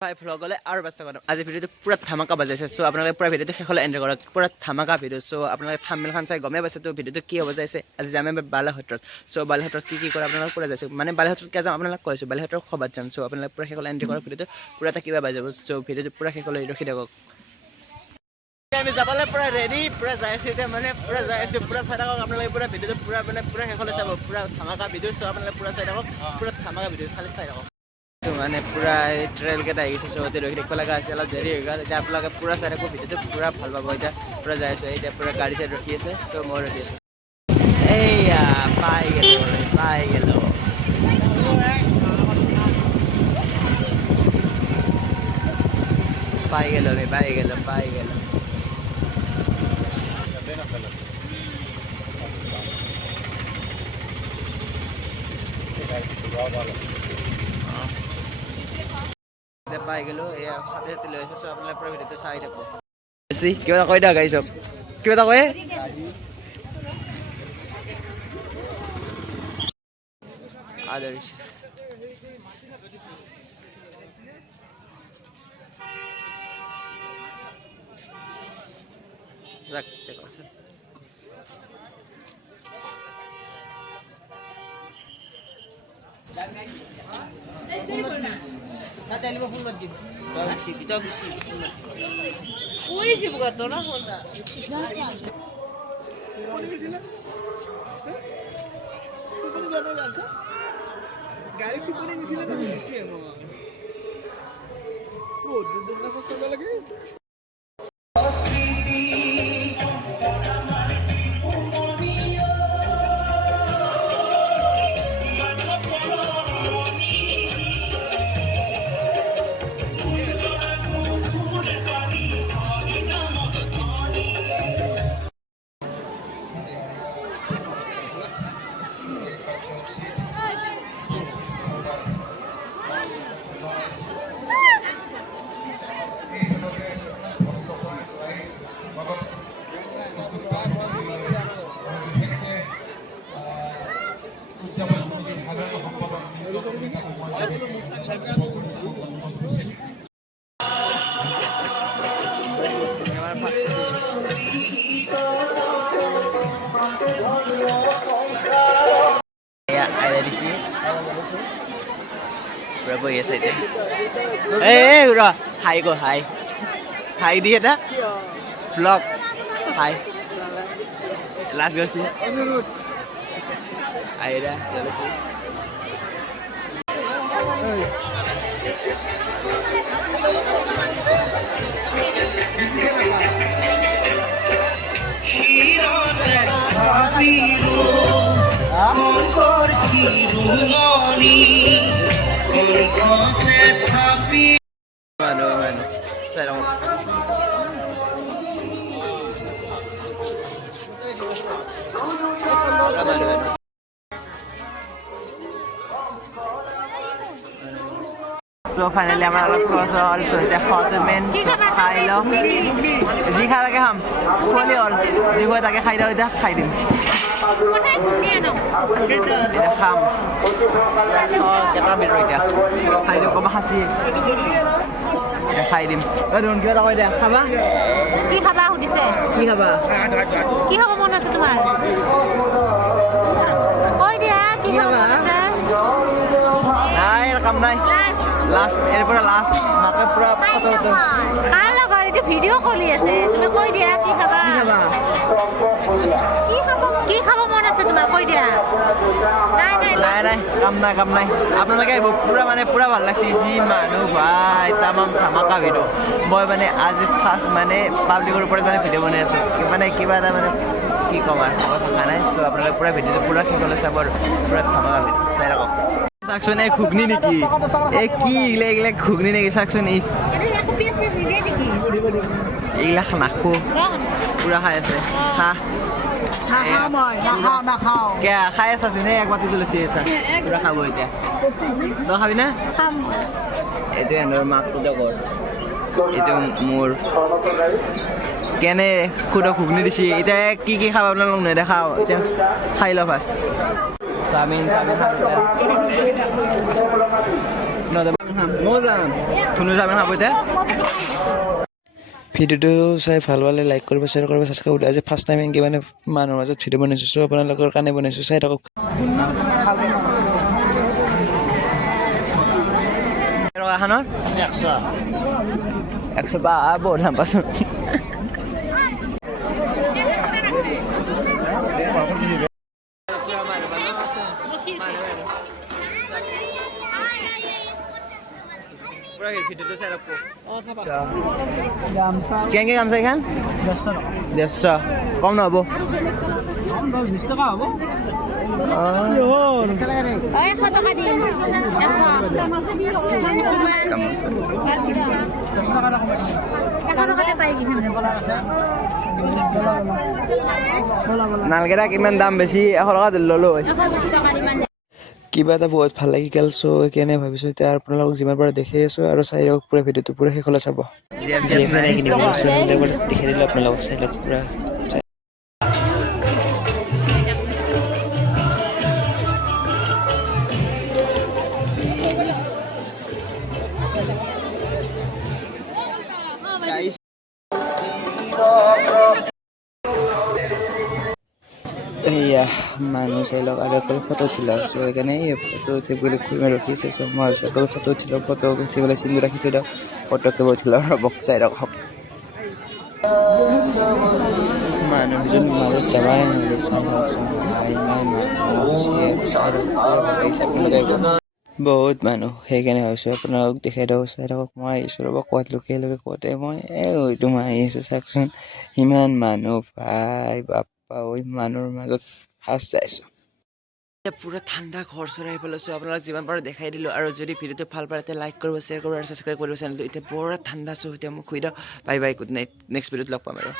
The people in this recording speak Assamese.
ভ্লগলে আৰু ব্যস্ত কৰিম আজি ভিডিঅ'টো পুৰা ধামাকা বাজাইছে চ' আপোনালোকে পুৰা ভিডিঅ'টো শেষলৈ এণ্ড কৰক পুৰা ধামাকা ভিডিঅ' চ' আপোনালোকে থাম্বনেইলখন চাই গমেই পাইছে তো ভিডিঅ'টো কি হ'ব যাইছে আজি যাম আমি বালাঘাটত চ' বালাঘাটত কি কৰে আপোনালোকে পুৰা যাইছে মানে বালাঘাটত কিয় যাম আপোনালোকে কৈছোঁ বালাঘাটৰ সভাত যাম চ' আপোনালোকে পুৰা শেষলৈ এণ্ড কৰক ভিডিঅ'টো পুৰা এটা কিবা বাজাব চ' ভিডিঅ'টো পুৰা শেষলৈ ৰখি থাকক আমি যাবলৈ পুৰা ৰেডি পুৰা যাই আছোঁ এতিয়া মানে পুৰা যাই আছোঁ পুৰা চাই থাকক আপোনালোকে পুৰা ভিডিঅ'টো পুৰা মানে পুৰা শেষলৈ চাব পুৰা ধামাকা ভিডিঅ' চ' আপোনালোকে পুৰা চাই থাকক পুৰা ধামাকা ভিডিঅ' খালি চাই থাকক মানে পুৰা ট্ৰেইল কেইটা আহিছে চবতে ৰখি থাকিব লগা আছে অলপ দেৰি হৈ গ'ল এতিয়া আপোনালোকে পুৰা চাই থাকোঁ ভিডিঅ'টো পুৰা ভাল পাব এতিয়া পুৰা যাই আছোঁ এতিয়া পুৰা গাড়ী চাইড ৰখি আছে চ' মই ৰখি আছোঁ এইয়া পাই গ'লোঁ পাই গ'লোঁ পাই গ'লো এয়া সাথে সাথে লৈ আহিছোঁ আপোনালোকে পুৰা ভিডিঅ'টো চাই থাকোঁ কিবা এটা কৈ দিয়ক গাড়ী চব কিবা এটা কয় আদৰ্শ Berapa ya saya? Udah, hai go hai, hai dia dah, vlog, hai, last go sih, hai dah, jalan sih. Mana, saya dong. So finally আমরা অলপ সসো অলসো এটা খতমেন সব খাইলো জি খা লাগে হাম কোলি অল জি হয় তাকে খাই দাও এটা খাই দিম এটা খাম কেটা বের এটা খাই দিম কবা হাসি এটা খাই দিম ধরুন কি কথা কই দে খাবা কি খাবা হুদিছে কি খাবা কি খাবা মন আছে তোমার কই দিয়া কি খাবা নাই কাম নাই লাস্ট এরপর লাস্ট মাকে পুরা ফটো ফটো কার লগর এটা ভিডিও কলি আছে তুমি কই দিয়া কি খাবা কি খাবা মন আছে তোমার কই দিয়া নাই কাম নাই আপোনালোকে পুরা মানে পুরা ভাল লাগছে জি মানুহ ভাই তামাম ধামাকা ভিডিও মই মানে আজি ফার্স্ট মানে পাবলিকৰ ওপৰত মানে ভিডিও বনাই আছো মানে কিবা এটা মানে কি কম আৰু কথা নাই চ' আপোনালোকে পুৰা ভিডিওটো পুৰা শেষলৈ চাব আৰু পুৰা ধামাকা ভিডিও চাই ৰাখক চাকচোন এই ঘুগনি নেকি এই কি এইগিলা ঘুগনি নেকি চাকচোন এইগিলা নাখো পুৰা খাই আছে হা খাই আছা নে এক বাতি লৈছি আছা পুৰা খাব এতিয়া তই খাবি না এইটো এনৰ মাক পূজা কৰ এইটো মোৰ কেনে খুদা ঘুগনি দিছি এতিয়া কি কি খাব আপোনালোক নেদেখাও এতিয়া খাই লওঁ ফাৰ্ষ্ট চাওমিন মই যাম ধুনু যাম খাব এতিয়া ভিডিঅ'টো চাই ভাল পালে লাইক কৰিব শ্বেয়াৰ কৰিব ছাবস্ক্ৰাইব কৰিব আজি ফাৰ্ষ্ট টাইম এনেকৈ মানে মানুহৰ মাজত ভিডিঅ' বনাইছোঁ চ' আপোনালোকৰ কাৰণে বনাইছোঁ চাই থাকক এখনৰ 100 বা বহুত দাম পাইছোঁ ভিডিঅ'টো চাই থাকক কেনেকৈ গামছা এইখন 150 কম নহ'ব নালকেইটা কিমান দাম বেছি 100 টকা ল'লোঁ কিবা এটা বহুত ভাল লাগি গ'ল চ' সেইকাৰণে ভাবিছোঁ এতিয়া আপোনালোকক যিমান পাৰে দেখাই আছোঁ আৰু চাই লওক পূৰা ভিডিঅ'টো পূৰা শেষলৈ চাব যিমান কিনিব দেখাই দিলোঁ আপোনালোকক চাই লওক পূৰা এয়া মানুহ চাই লওক আৰু অকল ফটো উঠি লওক চ' সেইকাৰণে এই ফটো উঠি বুলি ৰখি আছে চ' মই ভাবিছোঁ অকল ফটো উঠি লওক ফটো উঠি পেলাই চিনটো ৰাখি থৈ দিয়ক ফটো কেৱল উঠি লওক ৰ'বক চাই ৰখক মানুহজন মাজত যাবাই নহ'লে চাই লওকচোন ইমান মানুহ চাই লওক আপোনালোকে বহুত মানুহ সেইকাৰণে ভাবিছোঁ আপোনালোক দেখাই দিয়ক চাই থাকক মই আহিছোঁ ৰ'ব ক'ত লুকিয়ে কওঁতে মই এইটো মই আহি আছোঁ চাওকচোন ইমান মানুহ ভাই বাপ্পা মানুহৰ মাজত ফাৰ্ষ্ট যাইছোঁ পুৰা ঠাণ্ডা ঘৰ চৰাই পেলাইছোঁ আপোনালোক যিমান পাৰোঁ দেখাই দিলোঁ আৰু যদি ভিডিঅ'টো ভাল পায় তেতিয়া লাইক কৰিব শ্বেয়াৰ কৰিব আৰু ছাবস্ক্ৰাইব কৰিব চেনেলটো এতিয়া পুৰা ঠাণ্ডা আছোঁ এতিয়া মোক শুই দিয়ক bye bye good night next ভিডিঅ'ত লগ পাম আৰু